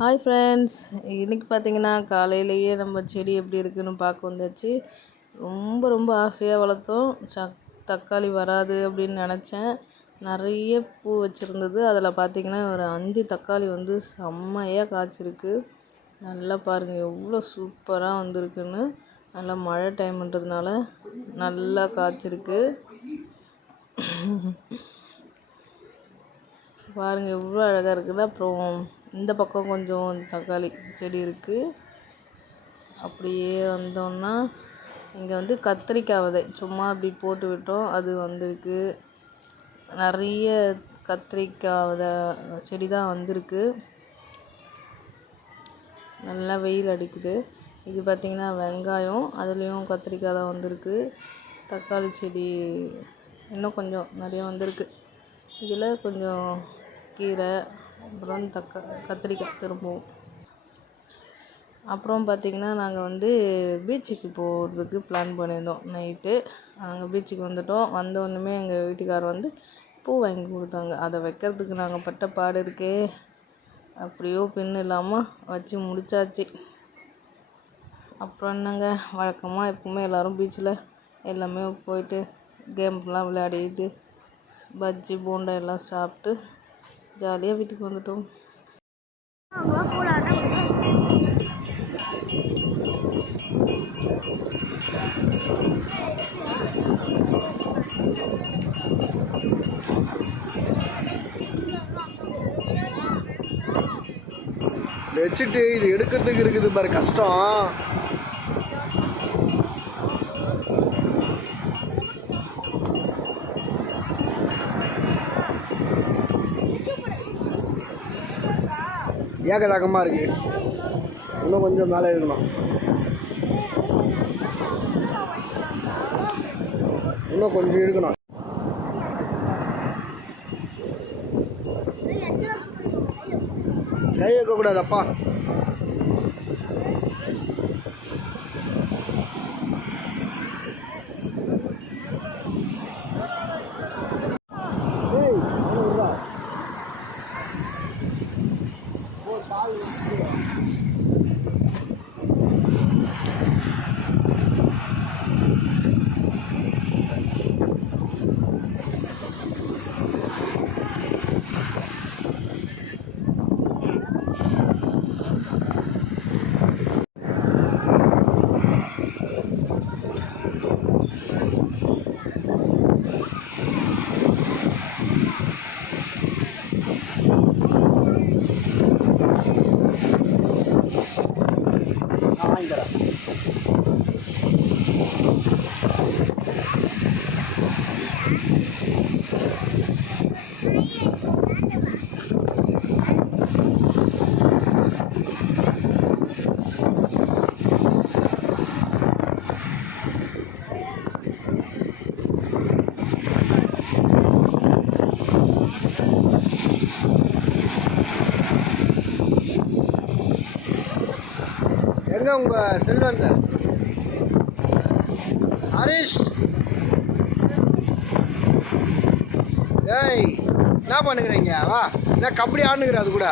Hi friends இன்றைக்கி பார்த்தீங்கன்னா காலையிலேயே நம்ம செடி எப்படி இருக்குதுன்னு பார்க்க வந்தாச்சு. ரொம்ப ரொம்ப ஆசையாக வளர்த்தோம். ச தக்காளி வராது அப்படின்னு நினச்சேன். நிறைய பூ வச்சுருந்தது. அதில் பார்த்தீங்கன்னா ஒரு அஞ்சு தக்காளி வந்து செம்மையாக காய்ச்சிருக்கு. நல்லா பாருங்கள் எவ்வளோ சூப்பராக வந்திருக்குன்னு. நல்லா மழை டைம்ன்றதுனால நல்லா காய்ச்சிருக்கு. பாருங்கள் எவ்வளோ அழகாக இருக்குது அப்புறம் இந்த பக்கம் கொஞ்சம் தக்காளி செடி இருக்குது அப்படியே வந்தோம்னா இங்கே வந்து கத்திரிக்காய் விதை. சும்மா அப்படி போட்டு விட்டோம் அது வந்திருக்கு. நிறைய கத்திரிக்காய் விதை செடி தான் வந்திருக்கு. நல்லா வெயில் அடிக்குது. இது பார்த்திங்கன்னா வெங்காயம் அதுலேயும் கத்திரிக்காய் தான் வந்திருக்கு. தக்காளி செடி இன்னும் கொஞ்சம் நிறைய வந்திருக்கு. இதில் கொஞ்சம் கீரை அப்புறம் தக்கா கத்திரிக்காய் திரும்பவும். அப்புறம் பார்த்திங்கன்னா நாங்கள் வந்து பீச்சுக்கு போகிறதுக்கு பிளான் பண்ணியிருந்தோம் நைட்டு. நாங்கள் பீச்சுக்கு வந்துட்டோம். வந்த எங்கள் வீட்டுக்கார் வந்து பூ வாங்கி கொடுத்தாங்க. அதை வைக்கிறதுக்கு நாங்கள் பட்ட பாடு இருக்கே. அப்படியோ பின் இல்லாமல் வச்சு முடிச்சாச்சு. அப்புறம் என்னங்க? வழக்கமாக எப்பவுமே எல்லோரும் பீச்சில் எல்லாமே போயிட்டு கேம்லாம் விளையாடிட்டு பஜ்ஜி போண்டா எல்லாம் சாப்பிட்டு ஜாலியாக வீட்டுக்கு வந்துட்டோம். வச்சுட்டு இது எடுக்கிறதுக்கு இருக்குது பாரு கஷ்டம். ஏகதாகமாக இருக்கு. இன்னும் கொஞ்சம் மேலே இருக்கணும் இன்னும் கொஞ்சம் இருக்கணும். கை வைக்கக்கூடாதப்பா எங்க உங்கள் செல்வந்தர். ஹரிஷ். ஏய் என்ன பண்ணுக்கிறீங்க வா. என்ன கபடி ஆடுனுங்கிற அது கூட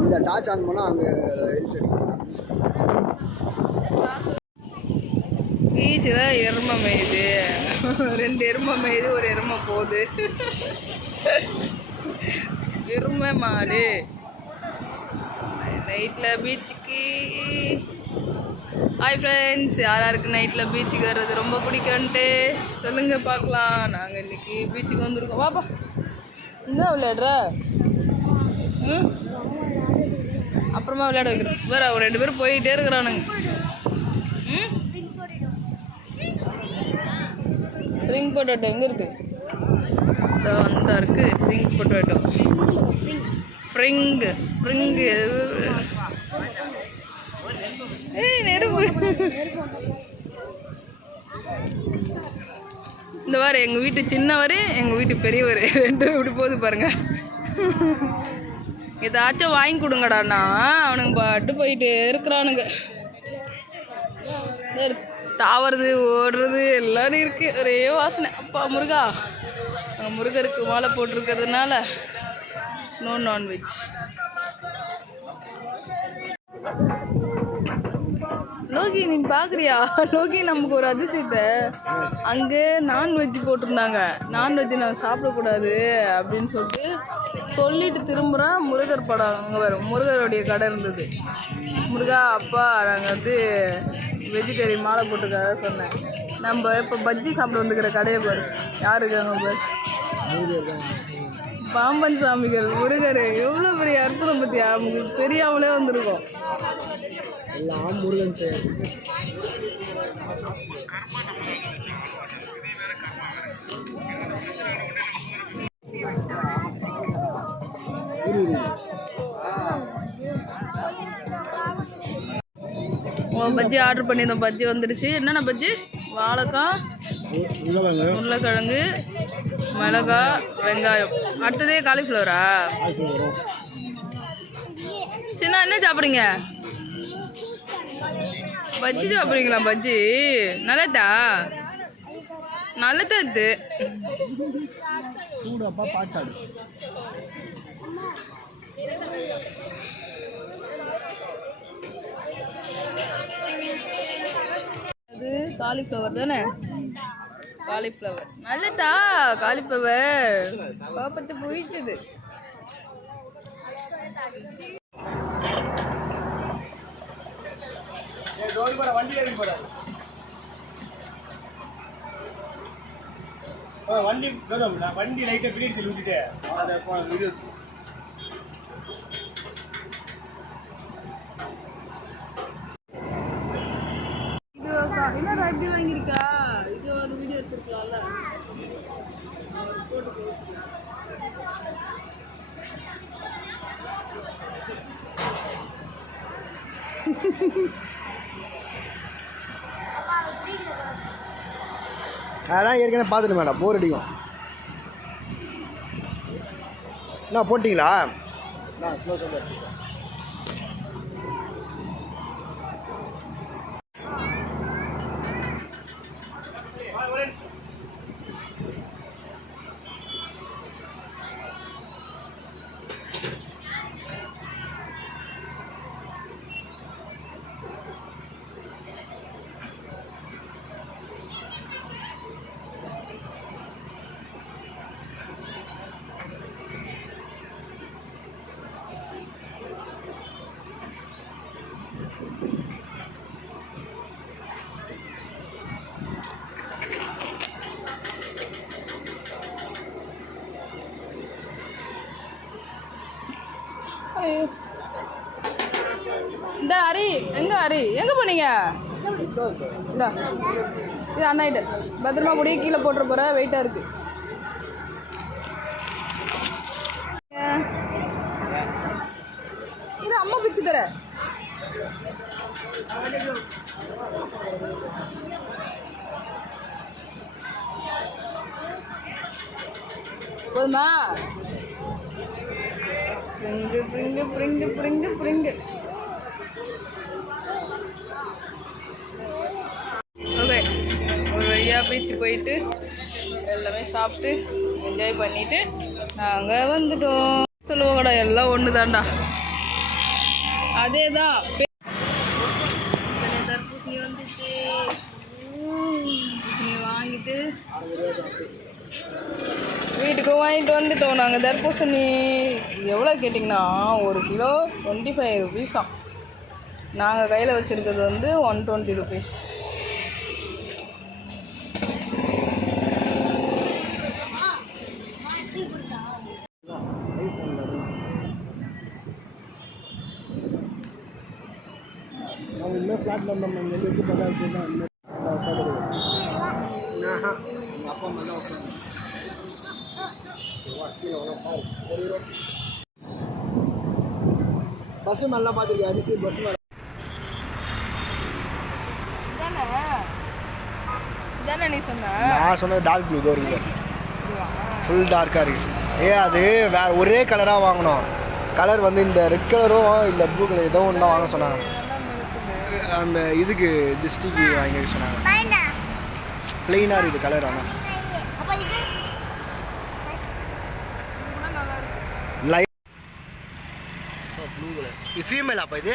இந்த டார்ச் ஆன் பண்ணால் அங்கே வெளிச்சம் பீச்சில் எருமை மேயுது ரெண்டு எருமை மேயுது ஒரு எருமை போகுது எருமை மாடு. நைட்டில் பீச்சுக்கு ஹாய் ஃப்ரெண்ட்ஸ் யார் யாருக்கு நைட்டில் பீச்சுக்கு வர்றது ரொம்ப பிடிக்கும்ன்ட்டு சொல்லுங்கள் பார்க்கலாம். நாங்கள் இன்றைக்கி பீச்சுக்கு வந்திருக்கோம். வாப்பா. என்ன விளையாடுற. ம்? அப்புறமா விளையாட வைக்கிறோம். வேற ஒரு ரெண்டு பேரும் போயிட்டே இருக்கிறானுங்க. ம்? பொட்டேட்டோ எங்கே இருக்கு? இதோ அந்த இருக்கு ஸ்ப்ரிங் பொட்டேட்டோ ஸ்ப்ரிங்கு ஸ்ப்ரிங்கு ஏய் நெருப்பு. இந்த வாரம் எங்கள் வீட்டு சின்னவர் எங்கள் வீட்டு பெரியவர். ரெண்டும் இப்படி போகுது பாருங்கள் ஏதாச்சும் வாங்கி கொடுங்கடாண்ணா அவனுங்க பாட்டு போயிட்டு இருக்கிறானுங்க. தாவறது ஓடுறது எல்லாரும் இருக்கு. ஒரே வாசனை. அப்பா முருகா. அங்கே முருகருக்கு மாலை போட்டிருக்கிறதுனால நோ நான்வெஜ் லோகி நீ பார்க்குறியா லோகி நமக்கு ஒரு அதிசயத்தை. அங்கே நான்வெஜ் போட்டிருந்தாங்க. நான்வெஜ் நான் சாப்பிடக்கூடாது அப்படின்னு சொல்லிட்டு சொல்லிட்டு திரும்புகிறேன் முருகர் படம் அங்கே வரும் முருகருடைய கடை இருந்தது. முருகா அப்பா நாங்கள் வந்து வெஜிடேரியன் மாலை போட்டுருக்காக சொன்னேன். நம்ம இப்போ பஜ்ஜி சாப்பிட வந்துக்கிற கடையை பாரு. யாருக்கு இருக்காங்க பாரு? பாம்பன் சாமிகள் முருகர் எவ்வளோ பெரிய அற்புதம் பத்தியா? உங்களுக்கு தெரியாமலே வந்திருக்கோம். எல்லாம் முருகன் உங்க பஜ்ஜி ஆர்டர் பண்ணியிருந்தோம். பஜ்ஜி வந்துடுச்சு என்னென்ன பஜ்ஜி? வாழைக்காய் உருளைக்கிழங்கு மிளகாய் வெங்காயம். அடுத்ததே காலிஃப்ளவரா சின்ன என்ன சாப்பிட்றீங்க? பஜ்ஜி சாப்பிட்றீங்களா பஜ்ஜி? நல்லதா? நல்லதா இது. அது காலிஃப்ளவர் தானே? காலிஃப்ளவர். நல்லதா? காலிஃப்ளவர். பாப்பத்து போயிடுச்சுது வண்டி ஏறி போற வண்டி கதம் நான் வண்டி லைட்டை தள்ளி விட்டுட்டு அதை இது. என்னடா இப்படி வாங்கியிருக்கா? வீடியோ எடுத்துருக்கலாம்ல? போட்டு அதெல்லாம் ஏற்கனவே பார்த்துட்டு மேடம். போர் அடிக்கும். என்ன போட்டிங்களா? நான் க்ளோஸ் ஐயோ. இந்த ஹரி எங்க ஹரி எங்க போனீங்க? இந்தா இது அண்ணாயிட்டு. பத்திரமா முடிய கீழே போட்டுற போற வெயிட்டா இருக்கு. இது அம்மா பிச்சு தர. போதுமா? பிரிங்கு பிரிங்கு பிரிங்கு பிரிங்கு பிரிங்கு. ஓகே ஒரு வழியாக பீச்சு போயிட்டு எல்லாமே சாப்பிட்டு என்ஜாய் பண்ணிட்டு நாங்கள் வந்துட்டோம். சொல்லுவோங்கடா எல்லாம் ஒன்று தான்டா அதே தான் தர்பூசணி வந்துச்சு வாங்கிட்டு வீட்டுக்கும் வாங்கிட்டு வந்துட்டோம். நாங்கள் தர்பூசணி எவ்வளோ கேட்டிங்கன்னா ஒரு கிலோ டுவெண்ட்டி ஃபைவ் ருபீஸா நாங்கள் கையில் வச்சுருக்கிறது வந்து ஒன் டுவெண்ட்டி ருபீஸ் நம்ம இன்னும் ஃப்ளாட் நம்ம பஸ்ஸு நல்லா பார்த்துருக்கேன் அரிசி பஸ் மேலே நான் சொன்னது டார்க் ப்ளூ இதோ இருக்குது ஃபுல் டார்க்காக இருக்குது ஏ அது வே ஒரே கலராக வாங்கினோம் கலர் வந்து இந்த ரெட் கலரும் இல்லை ப்ளூ கலர் ஏதோ ஒன்று தான் வாங்க சொன்னாங்க அந்த இதுக்கு திஷ்டிக்கு வாங்கி சொன்னாங்க ப்ளெயினாக இருக்குது கலர் ஆனால் கூட நல்லா இருக்கு லைட் ப்ளூ கலர் இது ஃபீமேல் அப்போ இது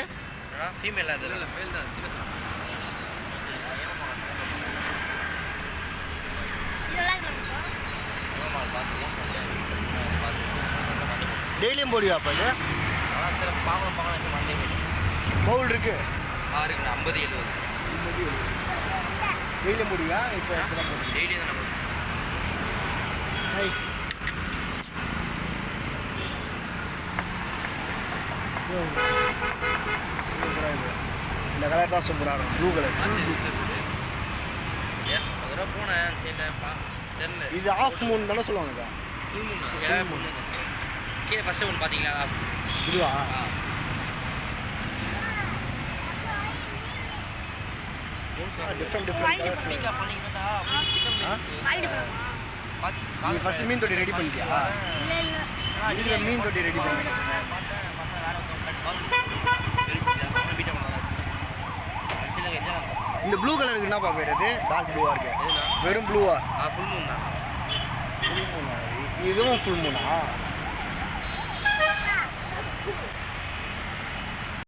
ஃபீமேல் அது இல்லை மேல் தான் டெய்லியும் போடுவா அப்போ இது பார்க்கலாம் பார்க்கலாம் வந்தே பவுல் இருக்கு ஆறு ஐம்பது எழுபது டெய்லியும் போடுவா இப்போ எத்தனை போடுவீங்க டெய்லி தான் நம்ம சூப்பராக இது இந்த கலர் தான் சூப்பராக இருக்கும் ப்ளூ கலர் போனேன் சரி தெரியல இது ஆஃப் மூன் தானே சொல்லுவாங்க இதை ஃபுல் மூணு கீழே ஃபஸ்ட்டு ஒன்று பார்த்தீங்களா இதுவா டிஃப்ரெண்ட் டிஃப்ரெண்ட் கலர்ஸ் நீ ஃபஸ்ட் மீன் தொட்டி ரெடி பண்ணிட்டியா? இருக்கிற மீன் தொட்டி ரெடி பண்ணி இந்த ப்ளூ கலருக்கு என்னப்பா பேர் இது டார்க் ப்ளூவாக இருக்கு. எதுனா? வெறும் ப்ளூவா ஃபுல் மூன் தான். இதுவும் ஃபுல் மூணா